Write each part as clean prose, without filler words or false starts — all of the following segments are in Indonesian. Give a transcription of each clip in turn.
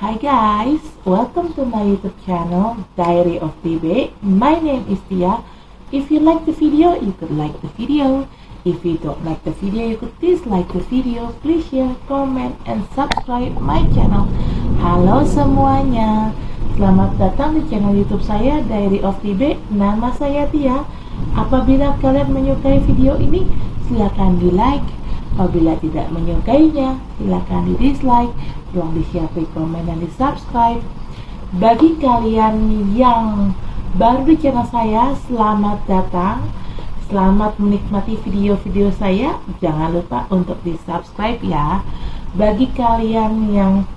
Hi guys, welcome to my YouTube channel Diary of TB. My name is Tia. If you like the video, you could like the video. If you don't like the video, you could dislike the video. Please share, comment, and subscribe my channel. Halo semuanya, selamat datang di channel YouTube saya Diary of TB. Nama saya Tia. Apabila kalian menyukai video ini, silakan di like. Apabila tidak menyukainya, silakan di dislike. Tolong di-share, komen, dan di-subscribe. Bagi kalian yang baru di channel saya, selamat datang. Selamat menikmati video-video saya. Jangan lupa untuk di-subscribe ya. Bagi kalian yang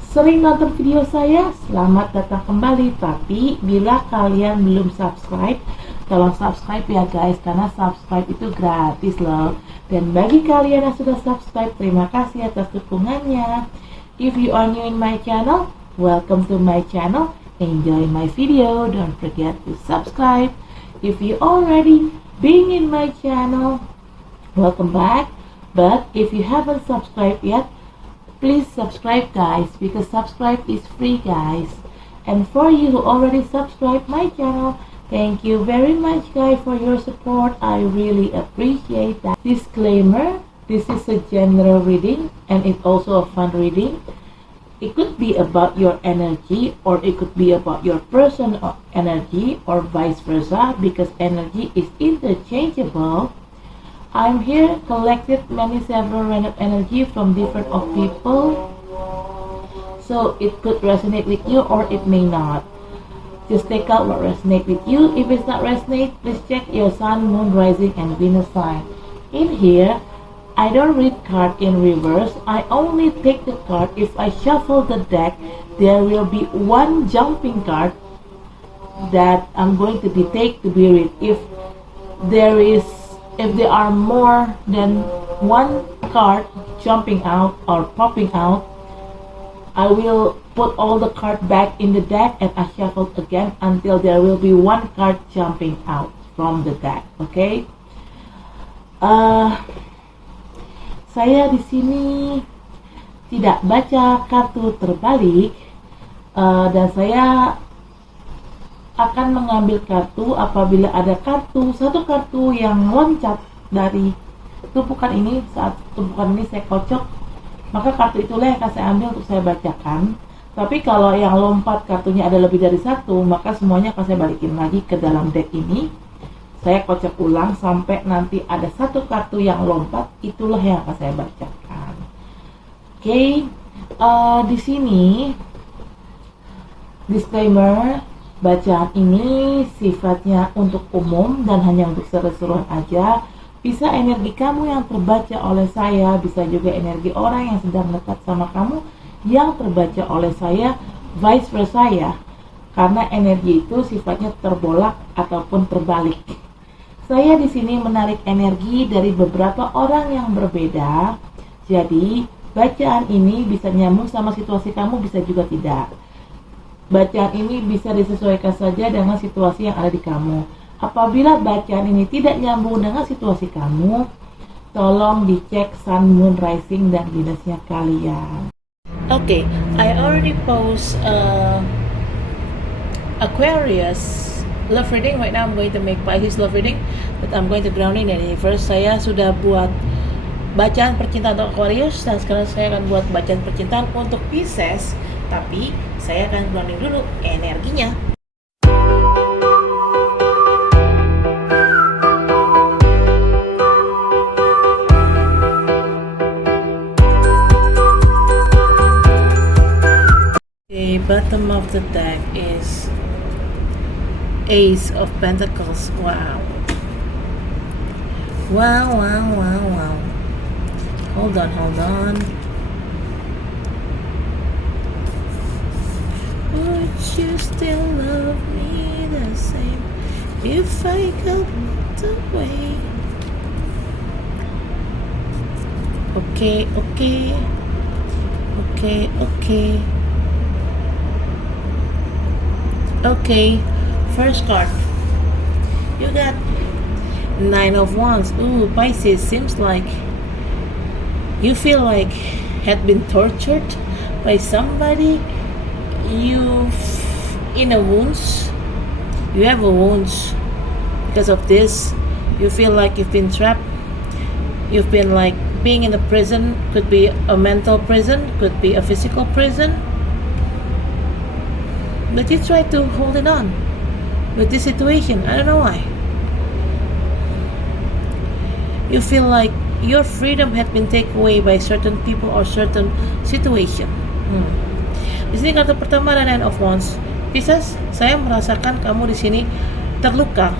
sering nonton video saya, selamat datang kembali. Tapi bila kalian belum subscribe, tolong subscribe ya guys, karena subscribe itu gratis loh. Dan bagi kalian yang sudah subscribe, terima kasih atas dukungannya. If you are new in my channel, welcome to my channel. Enjoy my video. Don't forget to subscribe. If you already been in my channel, welcome back. But if you haven't subscribed yet, please subscribe guys, because subscribe is free guys. And for you who already subscribed my channel, thank you very much guys for your support. I really appreciate that. Disclaimer, this is a general reading and it's also a fun reading. It could be about your energy, or it could be about your personal energy, or vice versa, because energy is interchangeable. I'm here collected several random energy from different of people, so it could resonate with you or it may not. Just take out what resonates with you. If it's not resonate, please check your sun, moon, rising, and Venus sign. In here, I don't read card in reverse. I only take the card. If I shuffle the deck, there will be one jumping card that I'm going to take to be read. If there are more than one card jumping out or popping out, I will put all the cards back in the deck and I shuffle again until there will be one card jumping out from the deck. Okay? Saya di sini tidak baca kartu terbalik, dan saya akan mengambil kartu apabila ada satu kartu yang loncat dari tumpukan ini. Saat tumpukan ini saya kocok, maka kartu itulah yang akan saya ambil untuk saya bacakan. Tapi kalau yang lompat kartunya ada lebih dari satu, maka semuanya akan saya balikin lagi ke dalam deck ini. Saya kocok ulang sampai nanti ada satu kartu yang lompat, itulah yang akan saya bacakan. Oke, di sini disclaimer, bacaan ini sifatnya untuk umum dan hanya untuk seru-seruan aja. Bisa energi kamu yang terbaca oleh saya, bisa juga energi orang yang sedang dekat sama kamu yang terbaca oleh saya, vice versa ya. Karena energi itu sifatnya terbolak ataupun terbalik. Saya di sini menarik energi dari beberapa orang yang berbeda. Jadi, bacaan ini bisa nyambung sama situasi kamu, bisa juga tidak. Bacaan ini bisa disesuaikan saja dengan situasi yang ada di kamu. Apabila bacaan ini tidak nyambung dengan situasi kamu, tolong dicek sun, moon, rising, dan Venusnya kalian. Okay, I already post Aquarius love reading. Right now I'm going to make Pisces love reading, but I'm going to grounding the universe. Saya sudah buat bacaan percintaan untuk Aquarius, dan sekarang saya akan buat bacaan percintaan untuk Pisces. Tapi saya akan grounding dulu energinya. The bottom of the deck is Ace of Pentacles. Wow. Wow. Hold on. Would you still love me the same if I got walked away? Okay. First card, you got Nine of Wands. Ooh, Pisces, seems like you feel like had been tortured by somebody you in a wounds. You have a wounds because of this. You feel like you've been trapped. You've been like being in a prison. Could be a mental prison, could be a physical prison. But you try to hold it on with this situation. I don't know why. You feel like your freedom had been taken away by certain people or certain situation. Di sini kartu pertama ada Nine of Wands. Pisces, saya merasakan kamu di sini terluka,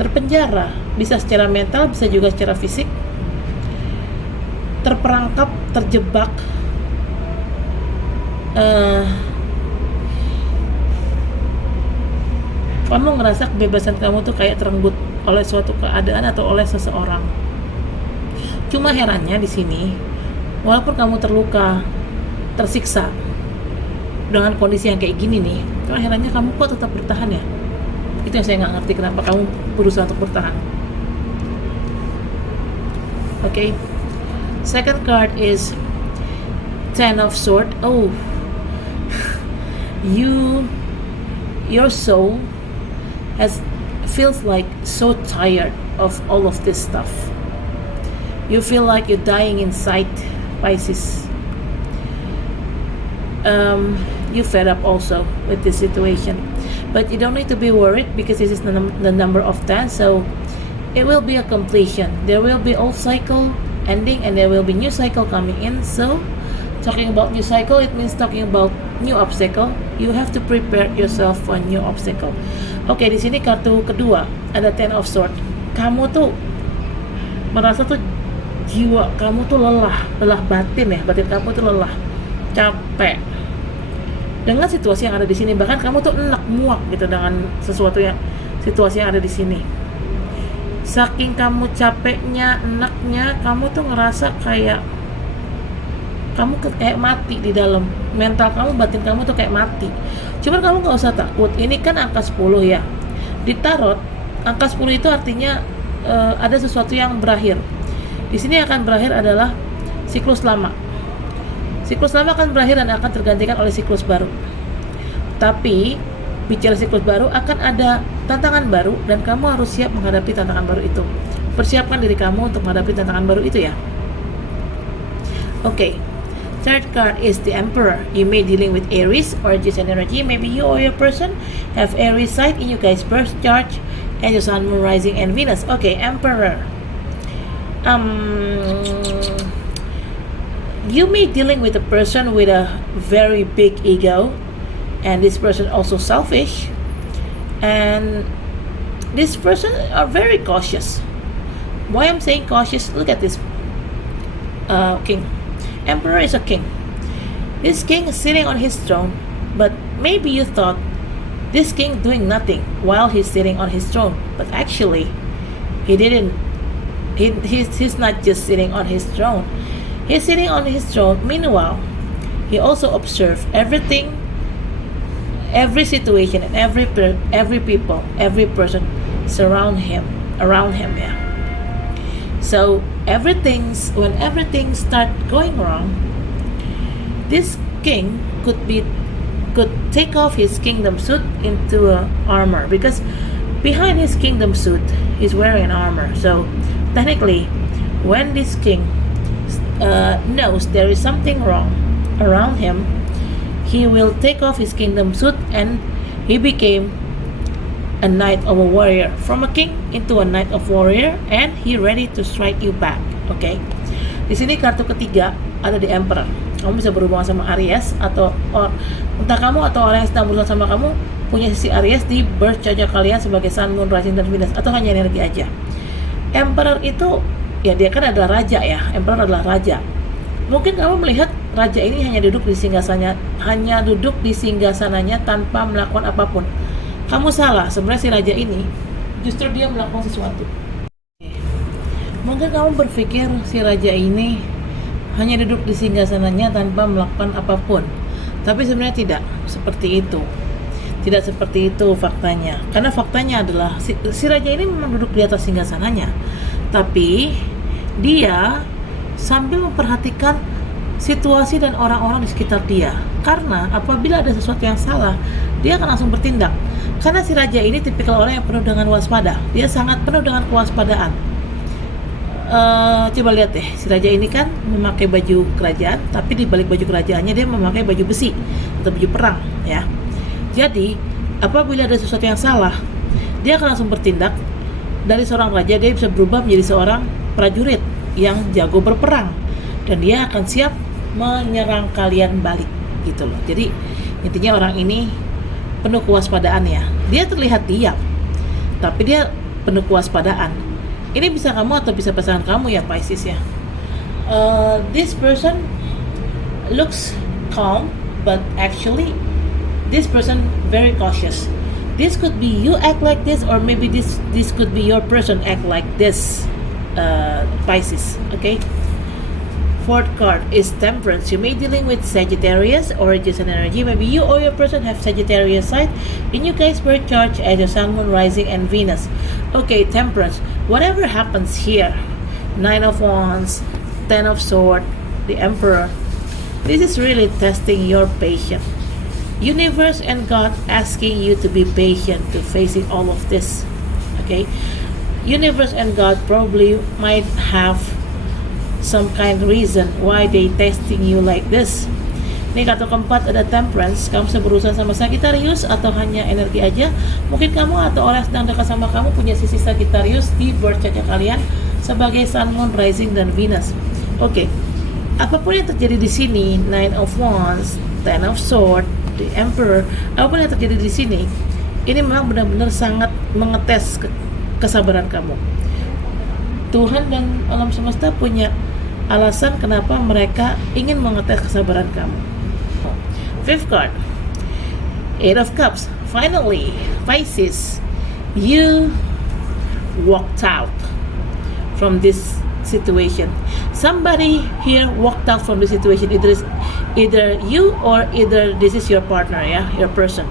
terpenjara, bisa secara mental, bisa juga secara fisik, terperangkap, terjebak. Kamu ngerasa kebebasan kamu tuh kayak terenggut oleh suatu keadaan atau oleh seseorang. Cuma herannya di sini, walaupun kamu terluka, tersiksa dengan kondisi yang kayak gini nih, cuma herannya kamu kok tetap bertahan ya. Itu yang saya nggak ngerti, kenapa kamu berusaha untuk bertahan. Okay. Second card is Ten of Swords. Oh, your soul feels like so tired of all of this stuff. You feel like you're dying inside, Pisces. You fed up also with this situation, but you don't need to be worried because this is the number of 10, so it will be a completion. There will be old cycle ending and there will be new cycle coming in. So talking about new cycle, it means talking about new obstacle. You have to prepare yourself for a new obstacle. Oke, di sini kartu kedua ada Ten of Swords. Kamu tuh merasa tuh jiwa kamu tuh lelah batin ya, batin kamu tuh lelah, capek dengan situasi yang ada di sini. Bahkan kamu tuh enak muak gitu dengan situasi yang ada di sini. Saking kamu capeknya, enaknya, kamu tuh ngerasa kayak kamu kayak mati di dalam. Mental kamu, batin kamu tuh kayak mati. Cuman kamu gak usah takut. Ini kan angka 10 ya. Di tarot, angka 10 itu artinya ada sesuatu yang berakhir. Di sini akan berakhir adalah siklus lama. Siklus lama akan berakhir dan akan tergantikan oleh siklus baru. Tapi bicara siklus baru, akan ada tantangan baru dan kamu harus siap menghadapi tantangan baru itu. Persiapkan diri kamu untuk menghadapi tantangan baru itu ya. Okay. Third card is the Emperor. You may dealing with Aries or just an energy. Maybe you or your person have Aries side in you guys' birth chart and your Sun, Moon, Rising, and Venus. Okay, Emperor. You may dealing with a person with a very big ego, and this person also selfish, and this person are very cautious. Why I'm saying cautious? Look at this king. Emperor is a king. This king is sitting on his throne, but maybe you thought this king doing nothing while he's sitting on his throne, but actually he didn't. He's not just sitting on his throne. He's sitting on his throne. Meanwhile, he also observed everything, every situation, and every people, every person around him. Yeah. So when everything start going wrong, this king could take off his kingdom suit into a armor, because behind his kingdom suit he's wearing an armor. So technically, when this king knows there is something wrong around him, he will take off his kingdom suit and he became a knight of a warrior, from a king into a knight of warrior, and he ready to strike you back. Okay. Di sini kartu ketiga ada di Emperor. Kamu bisa berhubungan sama Aries atau entah kamu atau orang yang sedang berurusan sama kamu punya sisi Aries di birth chart kalian sebagai Sun, Moon, Rising, dan Venus, atau hanya energi aja. Emperor itu ya dia kan adalah raja ya. Emperor adalah raja. Mungkin kamu melihat raja ini hanya duduk di singgasananya tanpa melakukan apapun. Kamu salah, sebenarnya si raja ini justru dia melakukan sesuatu. Mungkin kamu berpikir si raja ini hanya duduk di singgasananya tanpa melakukan apapun, tapi sebenarnya tidak seperti itu. Tidak seperti itu faktanya. Karena faktanya adalah si raja ini memang duduk di atas singgasananya, tapi dia sambil memperhatikan situasi dan orang-orang di sekitar dia. Karena apabila ada sesuatu yang salah, dia akan langsung bertindak. Karena si raja ini tipikal orang yang penuh dengan waspada. Dia sangat penuh dengan kewaspadaan. Coba lihat deh, si raja ini kan memakai baju kerajaan, tapi di balik baju kerajaannya dia memakai baju besi atau baju perang, ya. Jadi apabila ada sesuatu yang salah, dia akan langsung bertindak. Dari seorang raja dia bisa berubah menjadi seorang prajurit yang jago berperang, dan dia akan siap menyerang kalian balik gitu loh. Jadi intinya orang ini penuh kewaspadaan ya. Dia terlihat diam, tapi dia penuh kewaspadaan. Ini bisa kamu atau bisa pasangan kamu ya, Pisces ya. This person looks calm, but actually this person very cautious. This could be you act like this, or maybe this could be your person act like this, Pisces. Okay. Fourth card is Temperance. You may be dealing with Sagittarius or just an energy. Maybe you or your person have Sagittarius side. In you guys were charged as your Sun, Moon, Rising, and Venus. Okay, Temperance. Whatever happens here, Nine of Wands, Ten of Swords, the Emperor. This is really testing your patience. Universe and God asking you to be patient to facing all of this. Okay, universe and God probably might have some kind of reason why they testing you like this. Ini kartu keempat ada Temperance. Kamu bisa berusaha sama Sagittarius atau hanya energi aja. Mungkin kamu atau orang yang sedang dekat sama kamu punya sisi Sagittarius di birth chart kalian sebagai Sun, Moon, Rising, dan Venus. Oke, apapun yang terjadi di sini, Nine of Wands, Ten of Swords, the Emperor, apapun yang terjadi di sini, ini memang benar-benar sangat mengetes kesabaran kamu. Tuhan dan alam semesta punya alasan kenapa mereka ingin mengetes kesabaran kamu. Fifth card, Eight of Cups. Finally, Pisces, you walked out from this situation. Somebody here walked out from the situation. Either you or either this is your partner, ya, your person.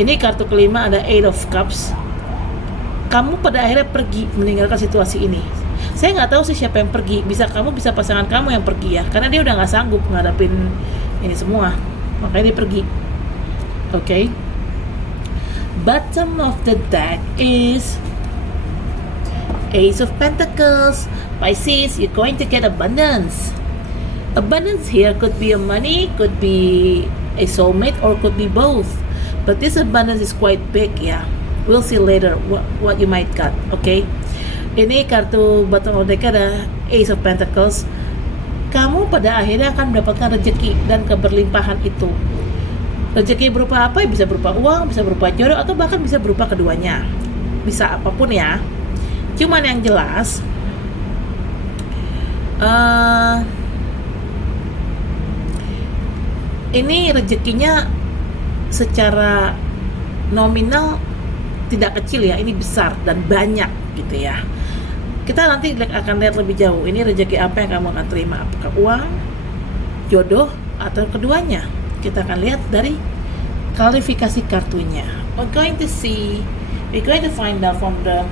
Ini kartu kelima ada Eight of Cups. Kamu pada akhirnya pergi meninggalkan situasi ini. Saya nggak tahu sih siapa yang pergi. Bisa kamu, bisa pasangan kamu yang pergi ya, karena dia udah nggak sanggup ngadapin ini semua, makanya dia pergi. Okay. Bottom of the deck is Ace of Pentacles. Pisces, you're going to get abundance. Abundance here could be a money, could be a soulmate, or could be both. But this abundance is quite big, yeah. We'll see later what you might get, okay? Ini kartu bottom of the deck ada Ace of Pentacles. Kamu pada akhirnya akan mendapatkan rezeki dan keberlimpahan itu. Rezeki berupa apa? Bisa berupa uang, bisa berupa jodoh, atau bahkan bisa berupa keduanya. Bisa apapun ya. Cuman yang jelas, ini rezekinya secara nominal tidak kecil ya, ini besar dan banyak gitu ya. Kita nanti akan lihat lebih jauh, ini rezeki apa yang kamu akan terima, apakah uang, jodoh, atau keduanya. Kita akan lihat dari klarifikasi kartunya. We're going to find out from the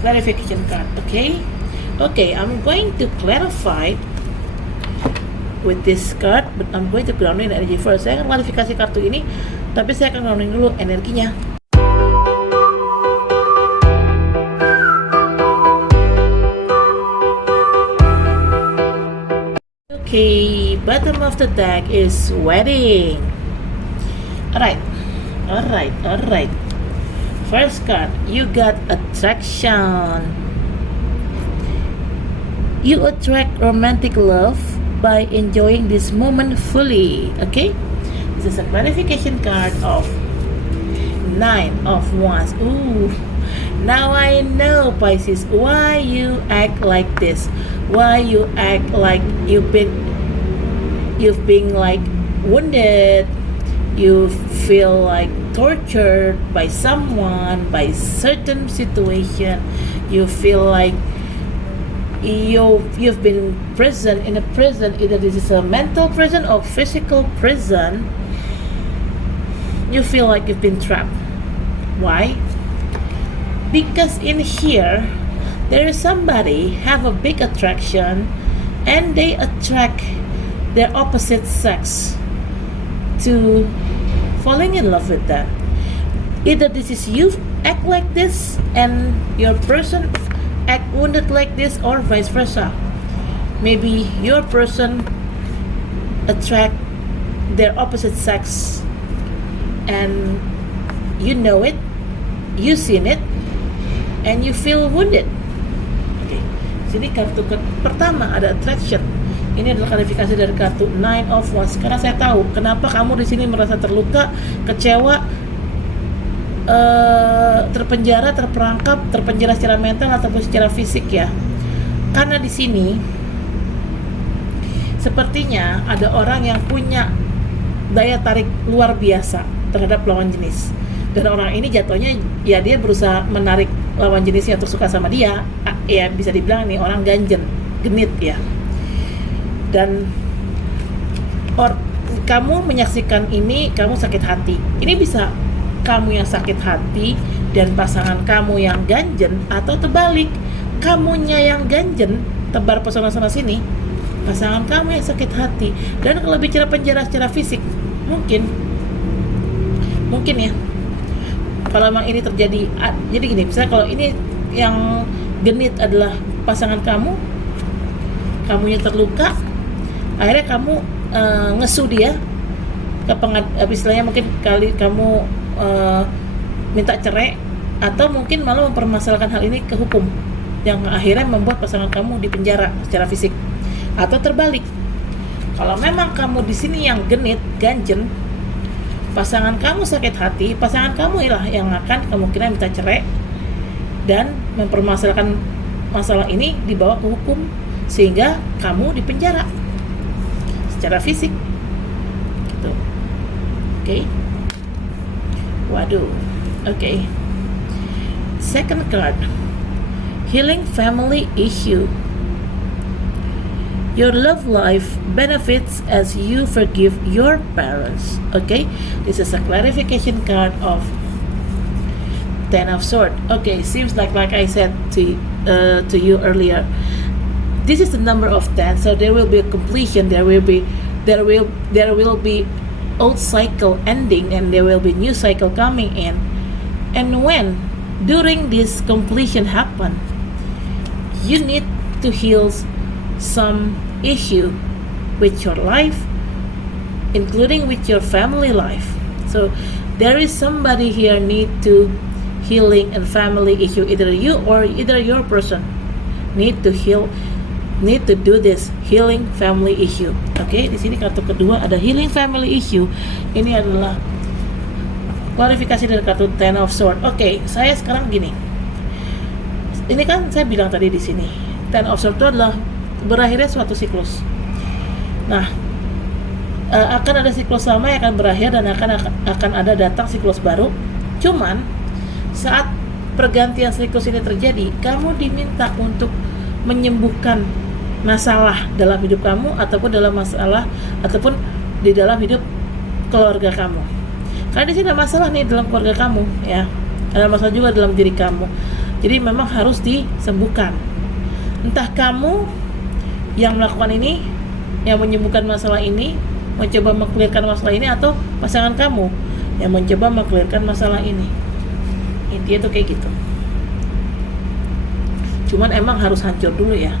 clarification card, okay? Okay, I'm going to clarify with this card, but I'm going to grounding energy first. Saya akan klarifikasi kartu ini, tapi saya akan grounding dulu energinya. Okay, bottom of the deck is wedding. Alright. First card, you got attraction. You attract romantic love by enjoying this moment fully. Okay, this is a clarification card of Nine of Wands. Ooh, now I know, Pisces, why you act like this. Why you act like you've been like wounded. You feel like tortured by someone, by certain situation. You feel like you've been in a prison. Either this is a mental prison or physical prison. You feel like you've been trapped. Why? Because in here there is somebody have a big attraction and they attract their opposite sex to falling in love with them. Either this is you act like this and your person act wounded like this, or vice versa. Maybe your person attract their opposite sex and you know it, you seen it, and you feel wounded. Oke, sini kartu pertama ada attraction. Ini adalah klarifikasi dari kartu Nine of Wands. Karena saya tahu kenapa kamu di sini merasa terluka, kecewa, terpenjara, terperangkap, terpenjara secara mental ataupun secara fisik ya. Karena di sini sepertinya ada orang yang punya daya tarik luar biasa terhadap lawan jenis. Dan orang ini jatuhnya ya dia berusaha menarik lawan jenisnya untuk suka sama dia. Ya bisa dibilang nih orang ganjen, genit ya. Dan kamu menyaksikan ini, kamu sakit hati. Ini bisa kamu yang sakit hati dan pasangan kamu yang ganjen, atau terbalik, kamunya yang ganjen, tebar pesona sana sini, pasangan kamu yang sakit hati. Dan kalau bicara penjara secara fisik, mungkin ya, kalau memang ini terjadi. Jadi gini, misalnya kalau ini yang genit adalah pasangan kamunya terluka, akhirnya kamu ngesu dia ke istilahnya mungkin kali kamu minta cerai, atau mungkin malah mempermasalahkan hal ini ke hukum, yang akhirnya membuat pasangan kamu dipenjara secara fisik. Atau terbalik, kalau memang kamu di sini yang genit, ganjen, pasangan kamu sakit hati, pasangan kamu lah yang akan kemungkinan minta cerai dan mempermasalahkan masalah ini, dibawa ke hukum sehingga kamu dipenjara secara fisik gitu. Oke. Waduh. Oke. Second card, healing family issue. Your love life benefits as you forgive your parents. Okay, this is a clarification card of Ten of Swords. Okay, seems like I said to you earlier, this is the number of 10, so there will be a completion. There will be old cycle ending, and there will be new cycle coming in. And when during this completion happen, you need to heal some issue with your life, including with your family life. So there is somebody here need to healing and family issue. Either you or either your person need to do this healing family issue. Oke, di sini kartu kedua ada healing family issue. Ini adalah klarifikasi dari kartu Ten of Swords. Oke, saya sekarang gini. Ini kan saya bilang tadi di sini, Ten of Swords itu adalah berakhirnya suatu siklus. Nah, akan ada siklus lama yang akan berakhir dan akan ada datang siklus baru. Cuman saat pergantian siklus ini terjadi, kamu diminta untuk menyembuhkan masalah dalam hidup kamu, ataupun di dalam hidup keluarga kamu. Karena di sini ada masalah nih dalam keluarga kamu, ya. Ada masalah juga dalam diri kamu. Jadi memang harus disembuhkan. Entah kamu yang melakukan ini, yang menyembuhkan masalah ini, mencoba mengklirkan masalah ini, atau pasangan kamu yang mencoba mengklirkan masalah ini. Intinya tuh kayak gitu. Cuman emang harus hancur dulu ya,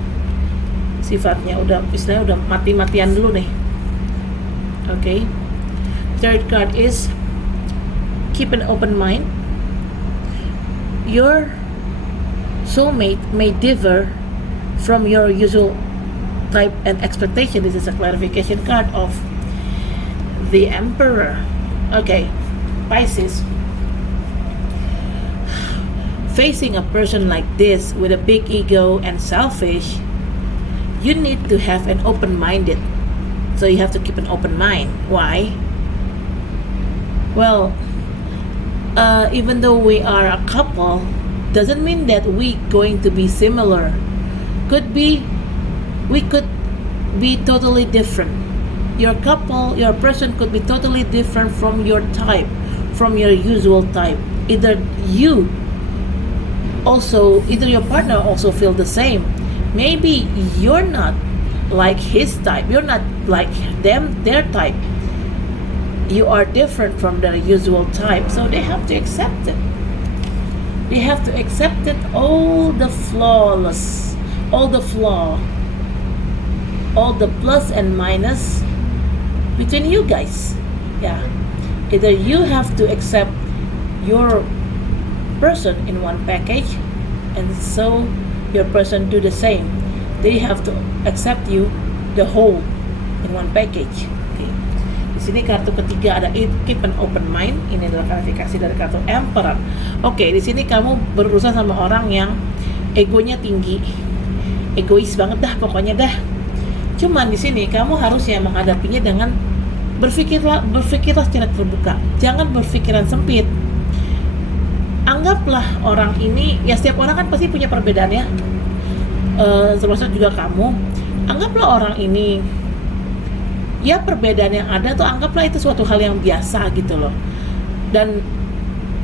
sifatnya istilahnya udah mati-matian dulu nih. Okay. Third card is keep an open mind. Your soulmate may differ from your usual type and expectation. This is a clarification card of the Emperor. Okay, Pisces. Facing a person like this with a big ego and selfish, you need to have an open-minded. So you have to keep an open mind. Why? Well, even though we are a couple, doesn't mean that we going to be similar. We could be totally different. Your person could be totally different from your type, from your usual type. Either you also either your partner also feel the same. Maybe you're not like his type, you're not like their type, you are different from their usual type, so they have to accept it. They have to accept it, all the flawless, all the flaw, all the plus and minus between you guys. Yeah, either you have to accept your person in one package, and so your person do the same. They have to accept you the whole in one package. Okay. Di sini kartu ketiga ada keep an open mind. Ini adalah klarifikasi dari kartu Emperor. Oke, di sini kamu berurusan sama orang yang egonya tinggi, egois banget dah pokoknya dah. Cuman di sini kamu harus ya menghadapinya dengan berpikirlah secara terbuka. Jangan berpikiran sempit. Anggaplah orang ini, ya setiap orang kan pasti punya perbedaan ya, termasuk juga kamu. Anggaplah orang ini, ya perbedaan yang ada tuh anggaplah itu suatu hal yang biasa gitu loh. Dan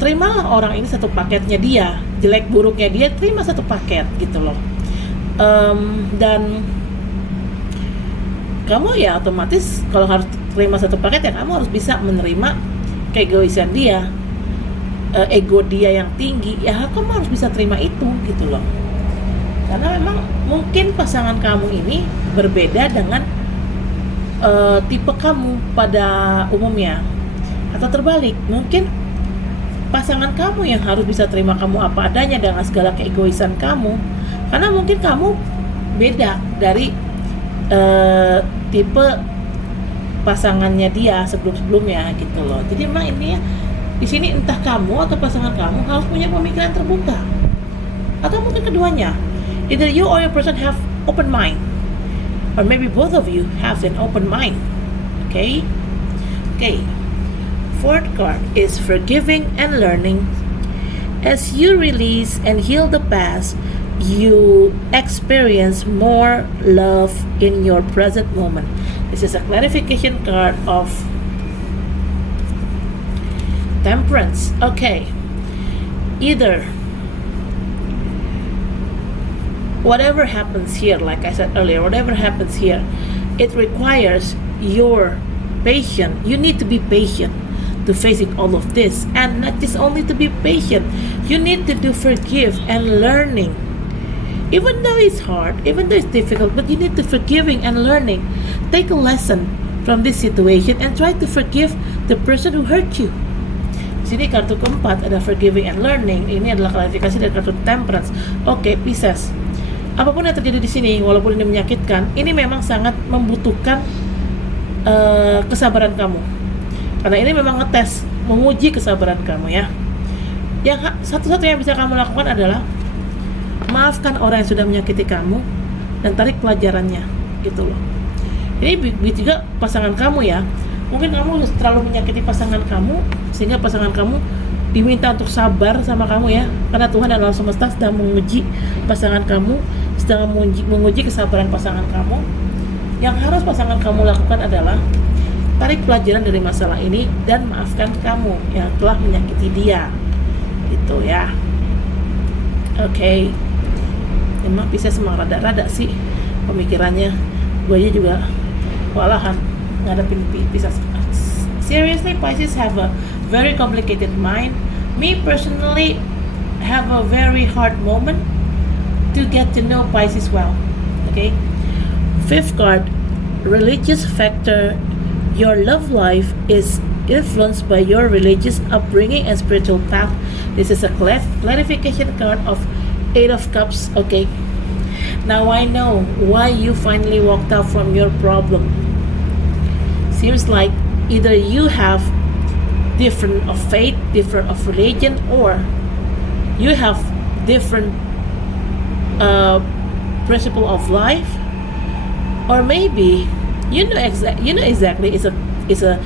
terimalah orang ini satu paketnya dia, jelek buruknya dia terima satu paket gitu loh. Dan kamu ya otomatis kalau harus terima satu paket ya kamu harus bisa menerima keegoisan dia, ego dia yang tinggi, ya kamu harus bisa terima itu gitu loh. Karena memang mungkin pasangan kamu ini berbeda dengan tipe kamu pada umumnya, atau terbalik, mungkin pasangan kamu yang harus bisa terima kamu apa adanya dengan segala keegoisan kamu, karena mungkin kamu beda dari tipe pasangannya dia sebelumnya gitu loh. Jadi memang ini di sini entah kamu atau pasangan kamu harus punya pemikiran terbuka, atau mungkin keduanya, either you or your person have open mind, or maybe both of you have an open mind. Okay. Fourth card is forgiving and learning. As you release and heal the past, you experience more love in your present moment. This is a clarification card of Temperance. Okay. Either whatever happens here, like I said earlier, whatever happens here, it requires your patience. You need to be patient to facing all of this, and not just only to be patient, you need to do forgive and learning. Even though it's hard, even though it's difficult, but you need to forgiving and learning. Take a lesson from this situation and try to forgive the person who hurt you. Sini kartu keempat ada forgiving and learning. Ini adalah klarifikasi dari kartu Temperance. Oke, Pisces. Apapun yang terjadi di sini, walaupun ini menyakitkan, ini memang sangat membutuhkan kesabaran kamu. Karena ini memang ngetes, menguji kesabaran kamu ya. Yang satu-satunya yang bisa kamu lakukan adalah maafkan orang yang sudah menyakiti kamu dan tarik pelajarannya, gitu loh. Ini juga pasangan kamu ya. Mungkin kamu terlalu menyakiti pasangan kamu sehingga pasangan kamu diminta untuk sabar sama kamu ya. Karena Tuhan dan alam semesta sedang menguji pasangan kamu, sedang menguji kesabaran pasangan kamu. Yang harus pasangan kamu lakukan adalah tarik pelajaran dari masalah ini dan maafkan kamu yang telah menyakiti dia. Gitu ya. Oke. Emang bisa semang rada-rada sih pemikirannya. Gue aja juga kewalahan ngadepin Pisces. Seriously, Pisces have a very complicated mind. Me personally have a very hard moment to get to know Pisces well. Okay. Fifth card, religious factor. Your love life is influenced by your religious upbringing and spiritual path. This is a clarification card of Eight of Cups. Okay. Now I know why you finally walked out from your problem. Seems like either you have different of faith, different of religion, or you have different principle of life, or maybe you know exactly it's a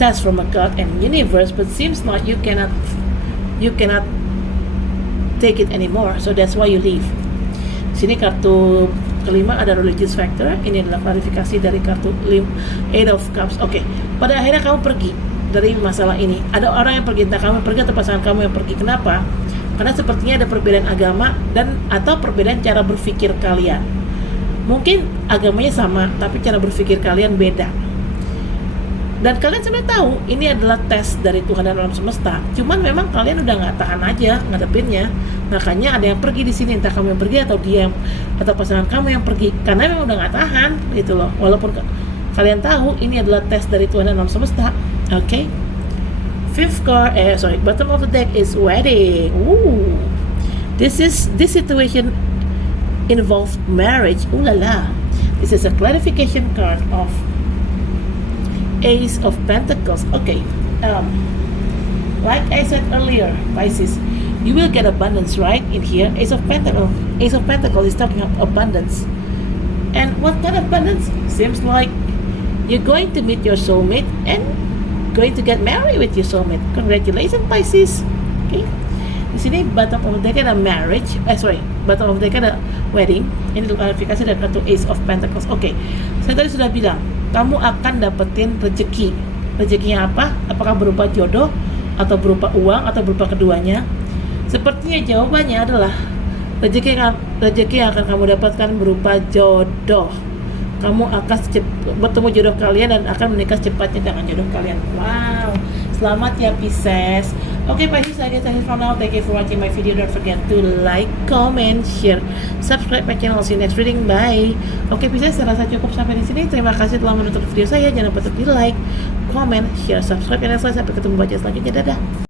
test from a God and universe, but seems like you cannot take it anymore, so that's why you leave. Sini kartu kelima ada religious factor. Ini adalah klarifikasi dari kartu Eight of Cups. Oke. Pada akhirnya kamu pergi dari masalah ini. Ada orang yang pergi, entah kamu pergi atau pasangan kamu yang pergi. Kenapa? Karena sepertinya ada perbedaan agama dan atau perbedaan cara berpikir kalian. Mungkin agamanya sama, tapi cara berpikir kalian beda. Dan kalian sebenarnya tahu ini adalah tes dari Tuhan dan alam semesta. Cuman memang kalian udah nggak tahan aja ngadepinnya. Makanya ada yang pergi di sini, entah kamu yang pergi atau dia atau pasangan kamu yang pergi, karena memang udah nggak tahan gitu loh. Walaupun kalian tahu ini adalah tes dari Tuhan dan alam semesta. Oke. Fifth card, bottom of the deck is wedding. Ooh. This situation involves marriage. Ooh la la. This is a clarification card of Ace of Pentacles. Okay, like I said earlier, Pisces, you will get abundance, right? In here, Ace of Pentacles. Ace of Pentacles is talking about abundance. And what kind of abundance? Seems like you're going to meet your soulmate and going to get married with your soulmate. Congratulations, Pisces. Okay. Di sini bottom of the deck ada marriage. Bottom of the deck ada wedding. Ini klarifikasi dari kartu Ace of Pentacles. Oke, saya tadi sudah bilang kamu akan dapetin rezeki. Rezekinya apa? Apakah berupa jodoh atau berupa uang atau berupa keduanya? Sepertinya jawabannya adalah rezeki yang akan kamu dapatkan berupa jodoh. Kamu akan bertemu jodoh kalian dan akan menikah secepatnya dengan jodoh kalian. Wow, selamat ya Pisces. Okay, Pisces, I guess that's it for now. Thank you for watching my video. Don't forget to like, comment, share, subscribe my channel. See you next reading. Bye. Okay, Pisces, saya rasa cukup sampai di sini. Terima kasih telah menonton video saya. Jangan lupa untuk di like, comment, share, subscribe, dan sampai ketemu baca selanjutnya. Dadah.